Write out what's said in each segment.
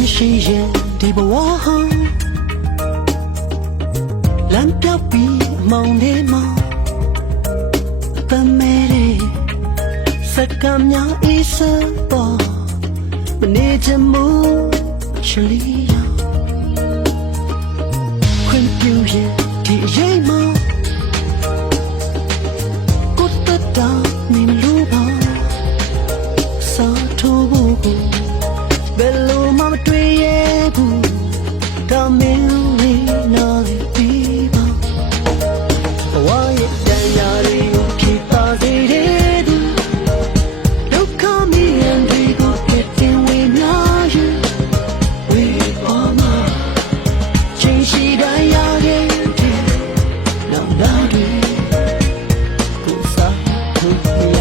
မရှိရင်ဒီဘဝဟာလမ်းပြောက်ပြီးမောင်နေမှာတမဲတဲ့စကမ်းများအေးစပေါ်မနေချင်မှုချလီယာခွင့်ပြုရင်ဒီအရေးမှာကိုတတ်တာနေမလို့ပါစားထိုးဖို့ဘယ်လိုမှမတွေ့ရဘူးဒါမင်းလေးနားလေးပြီးပါဘဝရဲ့တရားတွေကိုဖြေပါစေတဲ့သူဒုက္ခမီးရန်တွေကိုပြည့်တင်ဝေမျှရင်ဝေပေါ်မှာချိန်ရှိတိုင်းရခဲ့တဲ့နောက်နောက်တွေကိုစားထုတ်ရ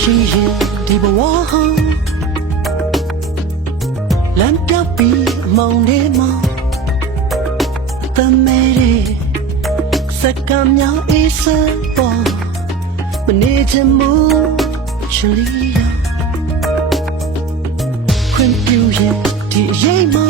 ရှိရင်ဒီဘဝဟာလမ်းပြောက်ပြီးမောင်နေမှာတမဲတဲ့စကမ်းများအေးစပေါ်မနေချင်မှုချလီယာခွင့်ပြုရင်ဒီအရေးမှာ